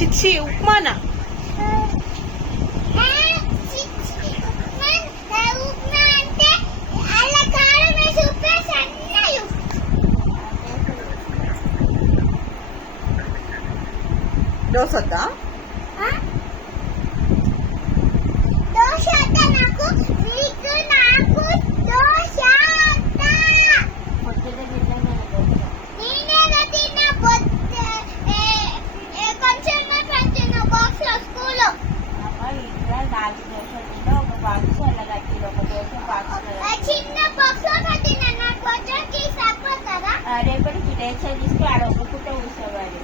చిచ్చి ఉప్మానా? దోశ వద్దా? రేపటికి టెన్షన్ తీసుకుని ఆడ ఒప్పుకుంటే కూర్చోవాలి.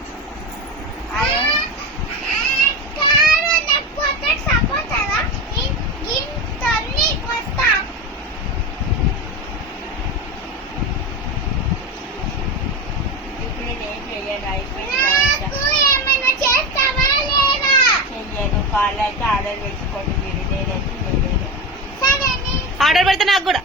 ఇప్పుడు నేనేం చెయ్యను, అయిపోయింది. చెయ్యను. కాళ్ళు అయితే ఆర్డర్ పెట్టుకోండి మీరు, నేనైతే చెయ్యను. ఆర్డర్ పెడితే నాకు కూడా